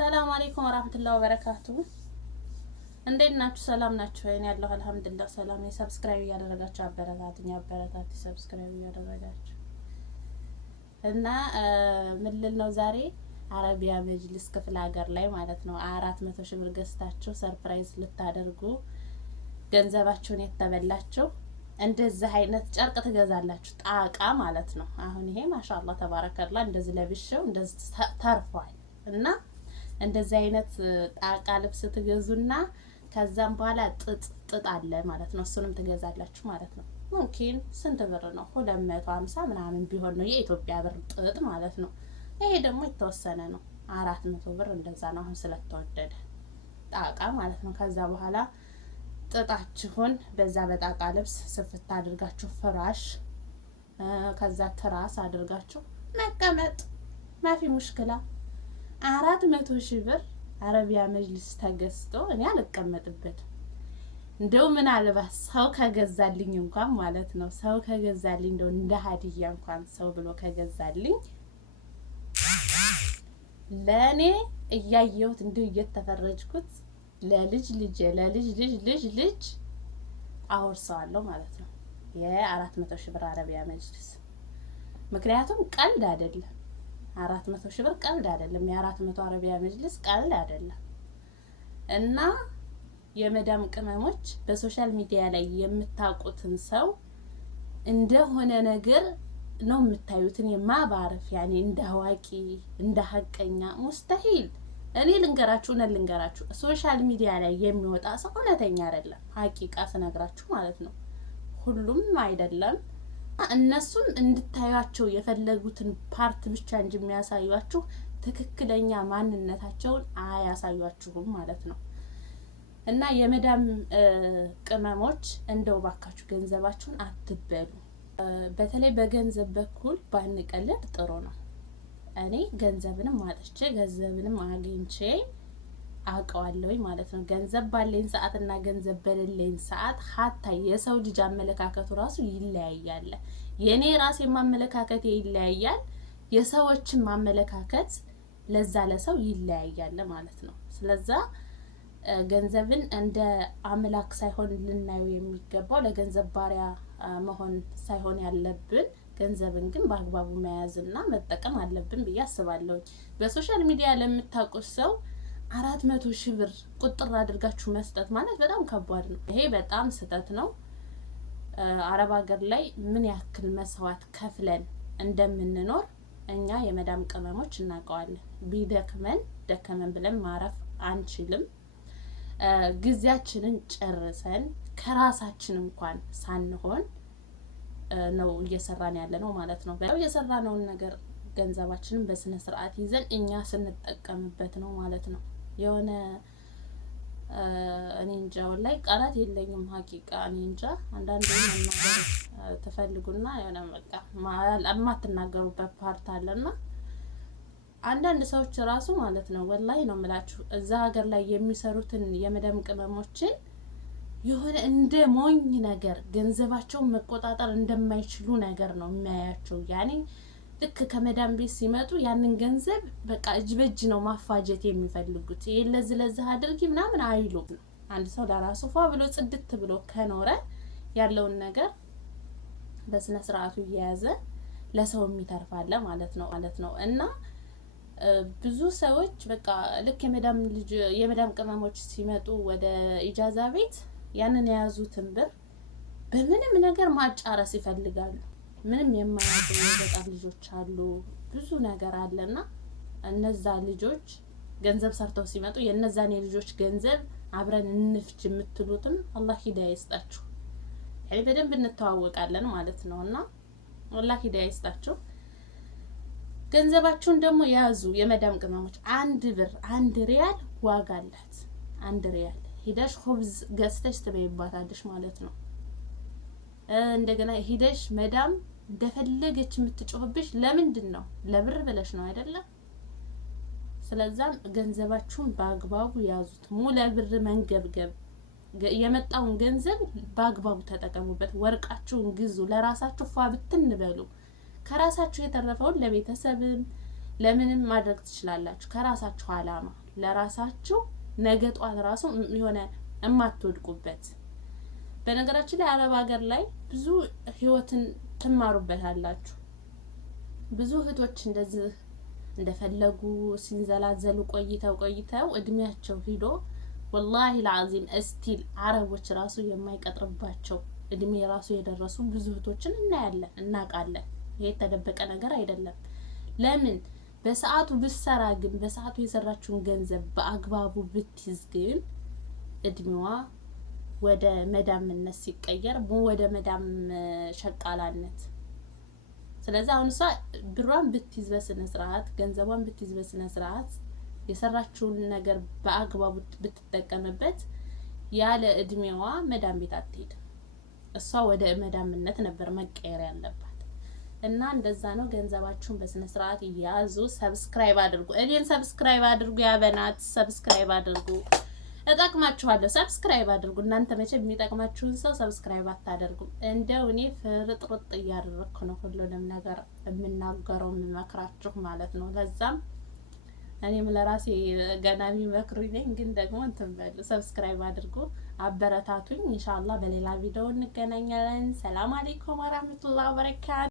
ሰላም አለይኩም ወራህመቱላሂ ወበረካቱ። እንዴት ናችሁ? ሰላም ናችሁ? እኔ ያለሁ አልሐምዱሊላህ ሰላም ነኝ። ሰብስክራይብ እያደረጋችሁ አበረታቱኝ ሰብስክራይብ እያደረጋችሁ እና ምን ልል ነው ዛሬ አረቢያ መጅሊስ ክፍለ ሀገር ላይ ማለት ነው 400 ሺህ ብር ገዝታችሁ ሰርፕራይዝ ልታደርጉ ገንዘባችሁን የተበላችሁ እንደዚህ አይነት ጨርቅ ትገዛላችሁ። ጣቃ ማለት ነው። አሁን ይሄ ማሻአላህ ተባረከላ እንደዚህ ለብሼው እንደዚህ ተርፏል እና እንደዚህ አይነት ጣቃ ልብስ ትገዙና ከዛም በኋላ ጥጥ አለ ማለት ነው። እሱንም ትገዛላችሁ ማለት ነው። ሙምኪን ስንት ብር ነው? 250 ምናምን ቢሆን ነው የኢትዮጵያ ብር ጥጥ ማለት ነው። ይሄ ደግሞ የተወሰነ ነው 400 ብር እንደዛ ነው አሁን ስለተወደደ ጣቃ ማለት ነው። ከዛ በኋላ ጥጣችሁን በዛ በጣቃ ልብስ ስፍት አድርጋችሁ ፍራሽ ከዛ ትራስ አድርጋችሁ መቀመጥ ማፊ ሙሽክላ 400 ሺህ ብር አረቢያ መጅሊስ ተገዝቶ እኔ አልቀመጥበትም። እንደው ምናልባት ሰው ከገዛልኝ እንኳን ማለት ነው ሰው ከገዛልኝ እንደው እንደ ሀዲያ እንኳን ሰው ብሎ ከገዛልኝ ለኔ እያየሁት እንደው እየተፈረጅኩት ለልጅ ልጅ አወርሰዋለሁ ማለት ነው የ400 ሺህ ብር አረቢያ መጅሊስ። ምክንያቱም ቀልድ አይደለም 400 ሺህ ብር ቀልድ አይደለም። የ400 አረቢያ መጅሊስ ቀልድ አይደለም። እና የመዳም ቅመሞች በሶሻል ሚዲያ ላይ የምታውቁትን ሰው እንደሆነ ነገር ነው የምታዩትን የማባረፍ ያኔ እንደ አዋቂ እንደ ሀቀኛ ሙስተሂል። እኔ ልንገራችሁ ሶሻል ሚዲያ ላይ የሚወጣ ሰው እውነተኛ አይደለም። ሀቂቃ ስነግራችሁ ማለት ነው። ሁሉም አይደለም። እነሱን እንድታዩአቸው የፈለጉትን ፓርት ብቻ እንጂ የሚያሳዩአችሁ ትክክለኛ ማንነታቸውን አያሳዩአችሁም ማለት ነው። እና የመዳም ቅመሞች እንደው ባካችሁ ገንዘባችሁን አትበሉ። በተለይ በገንዘብ በኩል ባንቀልድ ጥሩ ነው። እኔ ገንዘብንም አጥቼ ገንዘብንም አግኝቼ አውቀዋለሁ ማለት ነው። ገንዘብ ባለኝ ሰዓት እና ገንዘብ በሌለኝ ሰዓት ሀታ የሰው ልጅ አመለካከቱ ራሱ ይለያያል። የኔ ራሴ ማመለካከት ይለያያል፣ የሰዎችን ማመለካከት ለዛ ለሰው ይለያያል ማለት ነው። ስለዛ ገንዘብን እንደ አምላክ ሳይሆን ልናየው የሚገባው ለገንዘብ ባሪያ መሆን ሳይሆን ያለብን ገንዘብን ግን በአግባቡ መያዝና መጠቀም አለብን ብዬ አስባለሁ። በሶሻል ሚዲያ ለምታውቁት ሰው 400 ሺህ ብር ቁጥር አድርጋችሁ መስጠት ማለት በጣም ከባድ ነው። ይሄ በጣም ስህተት ነው። አረብ ሀገር ላይ ምን ያክል መስዋዕት ከፍለን እንደምንኖር እኛ የመዳም ቅመሞች እናውቀዋለን። ቢደክመን ደከመን ብለን ማረፍ አንችልም። ጊዜያችንን ጨርሰን ከራሳችን እንኳን ሳንሆን ነው እየሰራን ያለ ነው ማለት ነው። የሰራነውን ነገር ገንዘባችንን በስነ ስርዓት ይዘን እኛ ስንጠቀምበት ነው ማለት ነው። የሆነ እኔ እንጃ ወላሂ ቃላት የለኝም ሀቂቃ እኔ እንጃ። አንዳንዴ መናገር ተፈልጉና የሆነ በቃ የማትናገሩበት ፓርት አለና አንዳንድ ሰዎች ራሱ ማለት ነው ወላሂ ነው የምላችሁ እዛ ሀገር ላይ የሚሰሩትን የመዳም ቅመሞችን የሆነ እንደ ሞኝ ነገር ገንዘባቸውን መቆጣጠር እንደማይችሉ ነገር ነው የሚያያቸው። ያኔ ልክ ከመዳም ቤት ሲመጡ ያንን ገንዘብ በቃ እጅ በእጅ ነው ማፋጀት የሚፈልጉት። ይሄ ለዚህ አድርጊ ምናምን አይሉ። አንድ ሰው ለራሱ ፏ ብሎ ጽድት ብሎ ከኖረ ያለውን ነገር በስነ ስርዓቱ እየያዘ ለሰው የሚተርፋለ ማለት ነው። እና ብዙ ሰዎች በቃ ልክ የመዳም ቅመሞች ሲመጡ ወደ ኢጃዛ ቤት ያንን የያዙትን ብር በምንም ነገር ማጫረስ ይፈልጋሉ። ምንም የማያውቁ በጣም ልጆች አሉ፣ ብዙ ነገር አለና እነዛ ልጆች ገንዘብ ሰርተው ሲመጡ የነዛን የልጆች ገንዘብ አብረን እንፍጅ የምትሉትም አላህ ሂዳያ ይስጣችሁ። ያኔ በደንብ እንተዋወቃለን ማለት ነውና አላህ ሂዳያ ይስጣችሁ። ገንዘባችሁን ደግሞ ያዙ የመዳም ቅመሞች። 1 ብር 1 ሪያል ዋጋ አላት። 1 ሪያል ሂደሽ ኹብዝ ገዝተሽ ትበይባታለሽ ማለት ነው። እንደገና ሂደሽ መዳም እንደፈለገች የምትጮህብሽ ለምንድን ነው? ለብር ብለሽ ነው አይደለም? ስለዛም ገንዘባችሁን በአግባቡ ያዙት። ሙሉ ብር መንገብገብ የመጣውን ገንዘብ በአግባቡ ተጠቀሙበት። ወርቃችሁን ግዙ። ለራሳችሁ ፏ ብትን በሉ። ከራሳችሁ የተረፈውን ለቤተሰብም ለምንም ማድረግ ትችላላችሁ ከራሳችሁ አላማ ለራሳችሁ ነገ ጧት ራሱ የሆነ የማትወድቁበት። በነገራችን ላይ አረብ ሀገር ላይ ብዙ ህይወትን ትማሩበታላችሁ። ብዙ እህቶች እንደዚህ እንደፈለጉ ሲንዘላዘሉ ቆይተው እድሜያቸው ሂዶ ወላሂ ለአዚም እስቲል አረቦች ራሱ የማይቀጥርባቸው እድሜ ራሱ የደረሱ ብዙ እህቶችን እናያለን እናውቃለን። ይሄ የተደበቀ ነገር አይደለም። ለምን በሰዓቱ ብትሰራ ግን በሰዓቱ የሰራችውን ገንዘብ በአግባቡ ብትይዝ ግን እድሜዋ ወደ መዳምነት ሲቀየር ወደ መዳም ሸቃላነት። ስለዚህ አሁን እሷ ብሯን ብትይዝ በስነ ስርዓት ገንዘቧን ብትይዝ በስነ ስርዓት የሰራችውን ነገር በአግባቡ ብትጠቀምበት ያለ እድሜዋ መዳም ቤት አትሄድም። እሷ ወደ መዳምነት ነበር መቀየር ያለባት። እና እንደዛ ነው። ገንዘባችሁን በስነ ስርዓት ያዙ። ሰብስክራይብ አድርጉ። እኔን ሰብስክራይብ አድርጉ። ያበናት ሰብስክራይብ አድርጉ። እጠቅማችኋለሁ። ሰብስክራይብ አድርጉ። እናንተ መቼም የሚጠቅማችሁን ሰው ሰብስክራይብ አታደርጉም። እንደው እኔ ፍርጥርጥ እያደረኩ ነው ሁሉንም ነገር የምናገረው የምመክራችሁ ማለት ነው። ለዛም እኔም ለራሴ ገና የሚመክሩኝ ነኝ፣ ግን ደግሞ እንትን በሉ ሰብስክራይብ አድርጉ፣ አበረታቱኝ። ኢንሻአላህ በሌላ ቪዲዮ እንገናኛለን። ሰላም አለይኩም ወራህመቱላሂ ወበረካቱ።